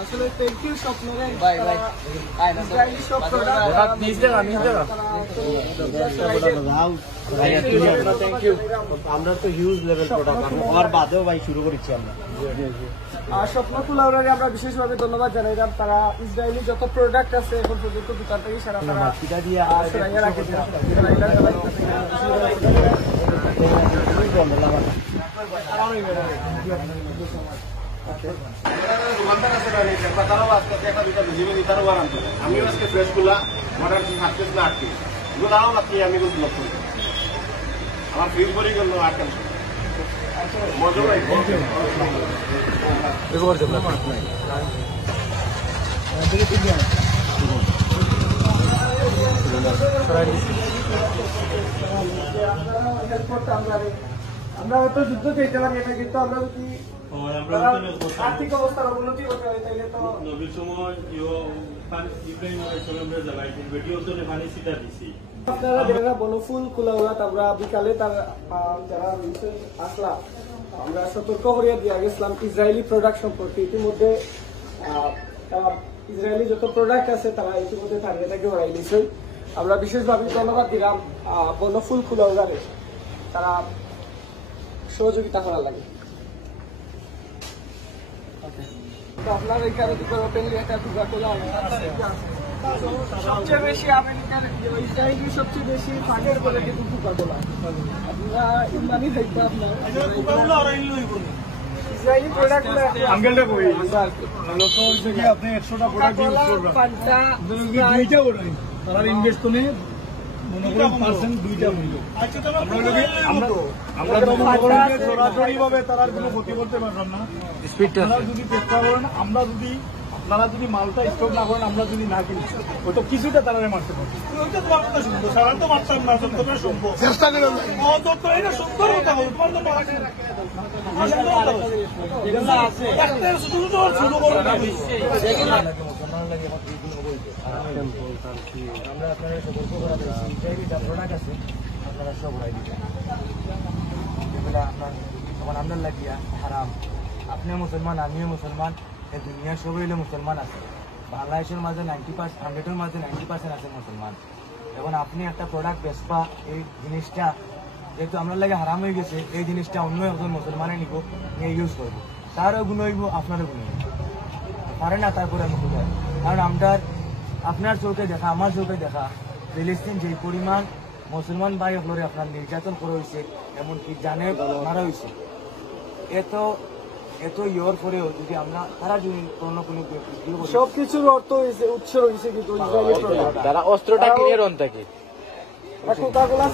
আসলে thank you স্বপ্নরে bye bye Israeli সব প্রোডাক্ট নিজ জায়গা থ্যাংক ইউ আমরা তো হিউজ লেভেল প্রোডাক্ট আর বাদেও ভাই শুরু করেছি আমরা স্বপ্ন কুলাউরারে আমরা বিশেষভাবে ধন্যবাদ জানাইলাম। তারা ইসরায়েলি যত প্রোডাক্ট আছে এখন পর্যন্ত দোকান থেকে সারা তারা আমি আজকে ফ্রেশ গুলা মডার্ন তারাও রাখি আমি আমার ফিল করে গেল আটকান মজা আমরা হয়তো যুদ্ধ চাইতে পারি এটা, কিন্তু আমরা যদি আর্থিক অবস্থার অবনতি হতে হয় তাহলে তো নবীর সময় আপনারা যারা বনফুল কুলাউড়াত আমরা বিকালে তার যারা আসলা আমরা সতর্ক করিয়া দিয়ে গেছিলাম ইসরায়েলি প্রোডাক্ট সম্পর্কে। ইতিমধ্যে ইসরায়েলি যত প্রোডাক্ট আছে তারা ইতিমধ্যে টার্গেটটাকে বাড়াই দিয়েছে। আমরা বিশেষভাবে ধন্যবাদ দিলাম বনফুল কুলাউড়ারে, তারা সহযোগিতা করার লাগে। আপনার এখানে ওপেনলি একটা কোকা-কোলা সবচেয়ে বেশি আমেরিকার ইসরায়েলি সবচেয়ে বেশি ফান্ডের করে কিন্তু কোকা-কোলা আপনারা ইমানি দেখবেন। আপনার ইসরায়েলি প্রোডাক্ট আঙ্কেলটা কই লোক হইছে কি আপনি 100টা প্রোডাক্ট ইউজ করবেন, পাঁচটা দুইটা বড়ই তারা ইনভেস্ট করে মনে করেন পার্সেন্ট দুইটা মূল্য। আচ্ছা আমরা সরাসরি ভাবে তারা কোনো ক্ষতি করতে পারবেন না। স্পিডটা যদি চেষ্টা করেন, আমরা যদি আপনারা যদি মালটা স্টক না করেন, আমরা যদি না কিনি ওইটা কিছুটা তারা মারতে পারবে। ওইটা তোমার কথা শুনবো, সারা তো মারতাম না, তোমরা শুনবো চেষ্টা করেন। এটা সুন্দর কথা বলো, তোমার তো মারা আমরা আপনারা সতর্ক করা দিয়েছি যা প্রোডাক্ট আছে আপনারা সব উড়াই দিবেন, যেগুলো আপনার লাগিয়া হারাম। আপনিও মুসলমান, আমিও মুসলমান, এই দুনিয়ার সবাই হলে মুসলমান আছে। বাংলাদেশের মাঝে 100-এর মাঝে 90% আছে মুসলমান। এখন আপনি একটা প্রোডাক্ট বেচবা, এই জিনিসটা যেহেতু আপনার লাগে হারাম হয়ে গেছে, এই জিনিসটা অন্য একজন মুসলমানে নিব, নিয়ে ইউজ করবো, তারও গুণ হইব, আপনারও গুণ হইব পারে না। তারপরে আমি বুঝাই, কারণ আপনার চোখে দেখা, আমার চোখে দেখা ফিলিস্তিন যে পরিমাণ মুসলমান ভাই হলরে আপনার নির্যাতন করা হয়েছে, এমনকি জানে মারা হয়েছে, এত ইয়র পরেও যদি আমরা তারা যদি কোনো সবকিছুর অর্থ হয়েছে উৎস হয়েছে কিন্তু তারা অস্ত্রটা কিনে রন থাকে কোকা-কোলা